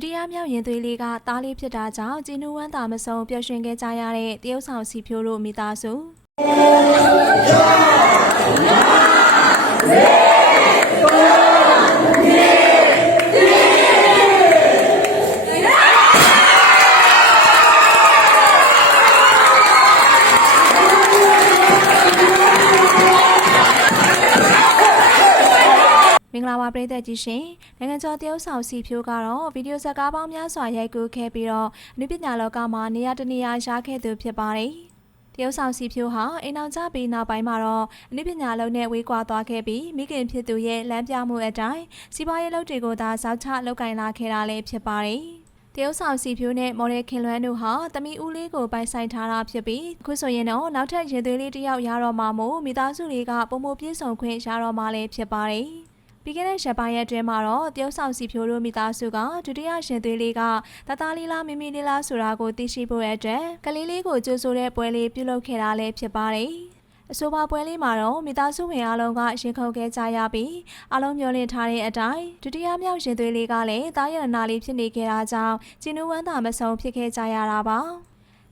ဒုတိယမြောက်ရင်သွေးလေးကသားလေးဖြစ်တာကြောင့်ဂျီနူဝမ်းသာမဆုံးပျော်ရွှင်ခဲ့ကြရတဲ့တရုတ်ဆောင်စီဖြိုးတို့မိသားစုင်္ဂလာပါပရိသတ်ကြီးရှင်။နိုင်ငံကျော်တရုတ်ဆောင်စီဖြိုးကတော့ဗီဒီယိုဇာတ်ကားပေါင်းများစွာရိုက်ကူးခဲ့ပြီးတော့အနုပညာလောကမှာနေရာတနေရာရခဲ့သူဖြစ်ပါတယ်။တရုတ်ဆောင်စီဖြိုးဟာအိမ်အောင်ကြပြီးနောက်ပိုင်းမှာတော့အနုပညာလုံးနဲ့ဝေးကွာသွားခဲ့ပြီးမိခင်ဖြစ်သူရဲ့လမ်းပြမှုအတိုင်းစီးပွားရေးလုပ်တွေကိုသာစောက်ချလောက်ကင်လာခဲ့တာလည်းဖြစ်ပါတယ်။တရုတ်ဆောင်စီဖြိုးနဲ့မော်ဒယ်ခင်လွန်းတို့ဟာတမီဦးလေးကိုပိုင်ဆိုင်ထားတာဖြစ်ပြီးခုဆိုရင်တော့နောက်ထပ်ရင်သွေးလေးတယောက်ရတော့မှမို့မိသားစုတွေကပုံမပြည့်စုံခွင့်ရတော့မှလည်းဖြစ်ပါတယ်။ပြီးခဲ့တဲ့ရက်ပိုင်းရက်အတွင်းမှာတော့တရုတ်ဆောင်စီဖြိုးတို့မိသားစုကဒုတိယရှင်သွေးလေးကတသားလေးလားမိမိလေးလားဆိုတာကို သိရှိဖို့အတွက်ကလေးလေးကိုကြိုးဆိုတဲ့ပွဲလေးပြုလုပ်ခဲ့တာလည်းဖြစ်ပါတယ်အဆိုပါပွဲလေးမှာတော့မိသားစုဝင်အားလုံးကရင်ခုန်ခဲ့ကြရပြီးအားလုံးမျှော်လင့်ထားတဲ့အတိုင်းဒုတိယမြောက်ရင်သွေးလေးကလည်းတာရဏနာလေးဖြစ်နေခဲ့တာကြောင့်ကျင်းနူးဝမ်းသာမဆုံးဖြစ်ခဲ့ကြရတာပါ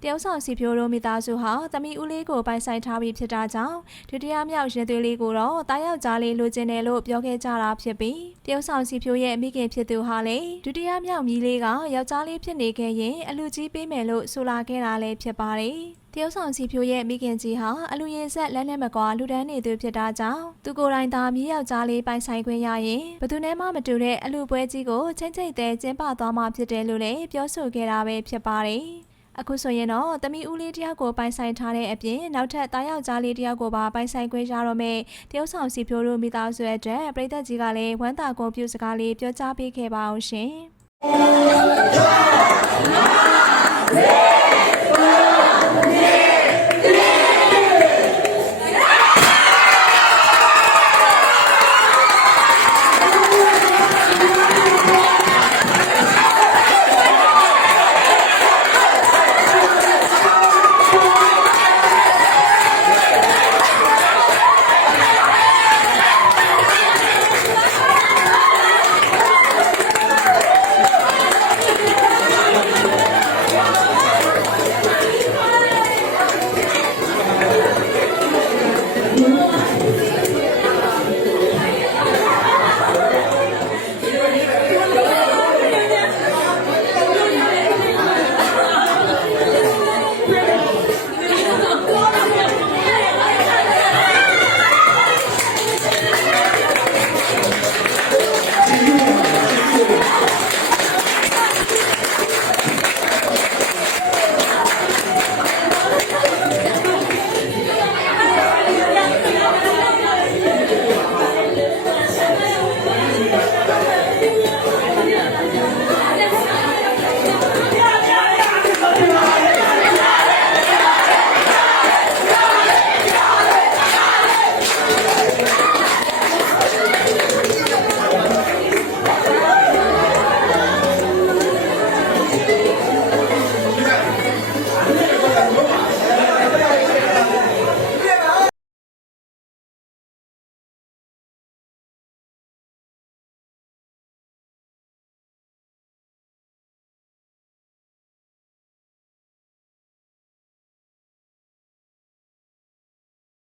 တယောက်ဆောင်စီဖြိုးတို့မိသားစုဟာသမီးဦးလေးကိုပိုင်ဆိုင်ထားပြီးဖြစ်တာကြောင့်ဒုတိယမြောက်ရင်သွေးလေးကိုတော့တားယောက်ကြားလေးလိုချင်တယ်လို့ပြောခဲ့ကြတာဖြစ်ပြီးတယောက်ဆောင်စီဖြိုးရဲ့မိခင်ဖြစ်သူဟာလည်းဒုတိယမြောက်ကြီးလေးကယောက်ျားလေးဖြစ်နေခဲ့ရင်အလူကြီးပေးမယ်လို့ဆိုလာခဲ့တာလည်းဖြစ်ပါတယ်တရုတ်ဆောင်စီဖြိုးရဲ့မိခင်ကြီးဟာအလူရင်ဆက်လက်နဲ့မကွာလူတန်းနေသူဖြစ်တာကြောင့်သူကိုယ်တိုင်သာမြေယောက်ျားလေးပိုင်ဆိုင်ခွင့်ရရင်ဘသူနဲ့မှမတူတဲ့အလူပွဲကြီးကိုချင်းချိတ်တဲ့ကျင်းပသွားမှာဖြစ်တယ်လို့လည်းပြောဆိုခဲ့တာပဲဖြစ်ပါတယ်။အခုဆိုရင်တော့တမီဦးလေးတယောက်ကိုပိုင်ဆိုင်ထားတဲ့အပြင်နောက်ထပ်တားယောက်ျားလေးတယောက်ကိုပါပိုင်ဆိုင်ခွင့်ရတော့မယ်တရုတ်ဆောင်စီဖြိုးတို့မိသားစုအတွက်ပရိသတ်ကြီးကလည်းဝမ်းသာကုန်ပြုစကားလေးပြောကြားပေးခဲ့ပါအောင်ရှင်